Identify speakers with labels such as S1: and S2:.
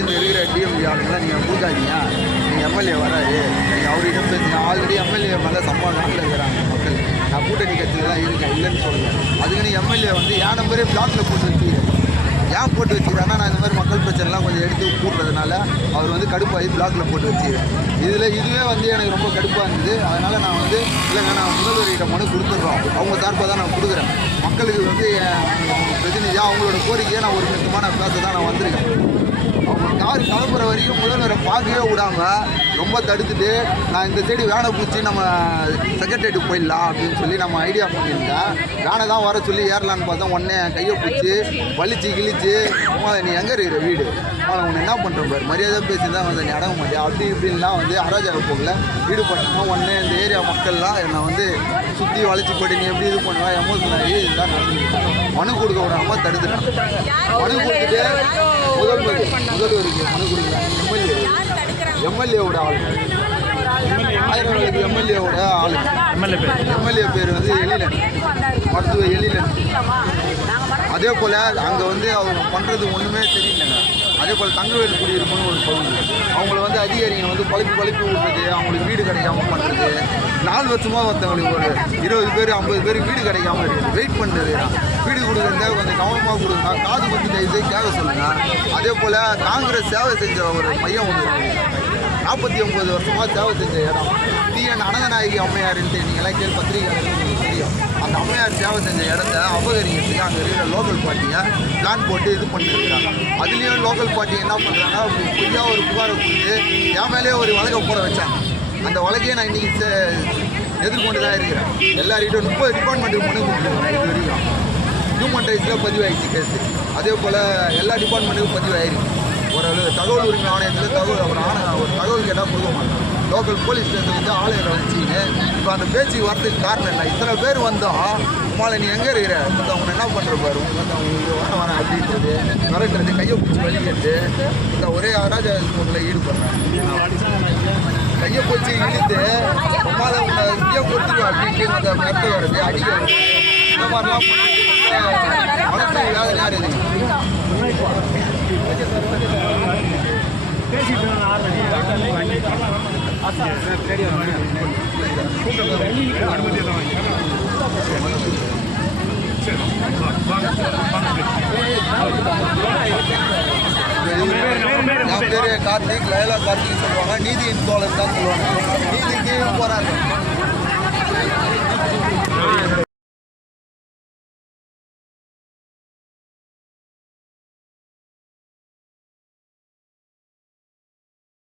S1: இந்த இருக்கிற டிஎம் ஆளுங்களாம் நீங்கள் கொடுக்காதீங்க நீங்கள் எம்எல்ஏ வராது. நீங்கள் அவர்கிட்ட பேசுங்க ஆல்ரெடி எம்எல்ஏ மேலே சம்பளம் நாட்டில் இருக்கிறாங்க மக்கள். நான் கூட்டணி கட்சியில் தான் இருக்கேன். இல்லைன்னு சொல்லுங்கள் அதுக்குன்னு எம்எல்ஏ வந்து என் நம்பரே பிளாக்கில் போட்டு வச்சுக்கிறேன் ஏன் போட்டு வச்சுக்கிறாங்கன்னா நான் இந்த மாதிரி மக்கள் பிரச்சனைலாம் கொஞ்சம் எடுத்து கூட்டுறதுனால அவர் வந்து கடுப்பாகி பிளாக்கில் போட்டு வச்சுக்கிறேன். இதில் இதுவே வந்து எனக்கு ரொம்ப கடுப்பாக இருந்தது. அதனால் நான் வந்து இல்லைங்க நான் முதல்வர்கிட்ட மனு கொடுத்துட்றோம். அவங்க சார்பாக தான் நான் கொடுக்குறேன். மக்களுக்கு வந்து என் பிரதிநிதியாக அவங்களோட கோரிக்கையை நான் ஒரு முக்கியமான பேச தான் நான் வந்திருக்கேன். கார் கிளம்புற வரைக்கும் முதல்வரை பார்க்கவே விடாம ரொம்ப தடுத்துட்டு நான் இந்த தேடி வேனை பூச்சி நம்ம செக்ரட்டரியேட் போயிடலாம் அப்படின்னு சொல்லி நம்ம ஐடியா பண்ணியிருந்தேன். வேனை தான் வர சொல்லி ஏறலான்னு பார்த்தோம். உடனே கையை பிடிச்சி வலிச்சு கிழிச்சு அம்மா நீ எங்கே இருக்கிற வீடு? அவன் உன்னை என்ன பண்ணுற பாரு? மரியாதை பேசி தான் வந்து நீ அடங்க மாட்டேன் அப்படி இப்படின்லாம் வந்து அராஜக போகல ஈடுபட்டாங்க உடனே இந்த ஏரியா மக்கள்லாம் என்னை வந்து சுற்றி வளைச்சி போட்டு நீ எப்படி இது பண்ணுவா? எமோஷனல் ஆகி இதெல்லாம் நடந்துக்கிட்டாங்க மனு கொடுக்க விடாம தடுத்துட்டாங்க. மனு கொடுத்துட்டு முதல்வர் முதல்வருக்கு எம்எல்ஏவோட ஆள். ஆயிரம் எம்எல்ஏவோட ஆள்
S2: எம்எல்ஏ பேர்.
S1: எம்எல்ஏ பேர் வந்து எழிலன். மருத்துவ எழிலன். அதே போல் அங்கே வந்து அவங்க பண்ணுறது ஒன்றுமே தெரியலங்க. அதே போல் தங்கவேல் குடியிருப்புன்னு ஒரு பகுதி அவங்கள வந்து அதிகாரிங்க வந்து பழுப்பி பழுப்பி விடுறது அவங்களுக்கு வீடு கிடைக்காம பண்ணுறது நாலு வருஷமாக ஒருத்தவங்களுக்கு ஒரு இருபது பேர் ஐம்பது பேருக்கு வீடு கிடைக்காம இருக்குது. வெயிட் பண்ணுறது வீடு கொடுக்குறதா கொஞ்சம் கவனமாக கொடுங்க. காது பற்றி தயவுசெய்து கேட்க சொல்லுங்க. அதே போல் காங்கிரஸ் சேவை செஞ்ச ஒரு மையம் ஒன்று இருக்குது நாற்பத்தி ஒம்பது வருஷமாக சேவை செஞ்ச இடம். டிஎன் அனந்தநாயகி அம்மையாருன்ட்டு நீங்களாம் கேள்வி பத்திரிகையாளர்கள் தெரியும். அந்த அம்மையார் சேவை செஞ்ச இடத்த அபகரிக்கிறதுக்கு அங்கே இருக்கிற லோக்கல் பார்ட்டியை பிளான் போட்டு இது பண்ணியிருக்காங்க அதுலேயும் லோக்கல் பார்ட்டி என்ன பண்ணுறாங்க பொய்யா ஒரு புகாரை கொடுத்து என் மேலேயே ஒரு வழக்கை போட வச்சாங்க. அந்த வழக்கையே நான் இன்னைக்கு செ- எதிர்கொண்டு தான் இருக்கிறேன். எல்லார்கிட்டும் முப்பது டிபார்ட்மெண்ட்டுக்கு மனு கொடுத்துருக்கேன் இது வரைக்கும். ஹியூமன் ரைட்ஸில் பதிவாயிடுச்சு கேஸு அதே போல் எல்லா டிபார்ட்மெண்ட்டுக்கும் பதிவாயிருக்கு. ஒரு தகவல் உரிமை ஆணையத்தில் தகவல் அவர் ஆணை ஒரு தகவல் கேட்டால் கொடுக்க மாட்டோம் லோக்கல் போலீஸ் ஸ்டேஷன்லேருந்து ஆளுகளை வச்சுக்கின்னு இப்போ அந்த பேச்சுக்கு வரதுக்கு காரணம் இல்லை இத்தனை பேர் வந்தால் உமால நீ எங்கே இருக்கிற? இப்போ அவங்க என்ன பண்ணுற பாரு? வந்து அவங்க வர வர அப்படின்றது மிரட்டுறது கையை பிடிச்சி வலிக்கிறது இந்த ஒரே அராஜகத்தில் ஈடுபடுறேன் கையை போச்சு இழுத்து உமால உங்களை இங்கே கொடுத்துருவா அப்படின்னு அந்த மரத்தை வருது அடிக்க வருது இந்த மாதிரிலாம் பண்ணிட்டு மனசு வேதனையாக இருக்குது என் பேரு கார்த்திக் லைலா கார்த்திக் சொல்லுவாங்க. நீதியின் தோழர் தான் சொல்லுவாங்க. நீதிக்கு போராட்டம்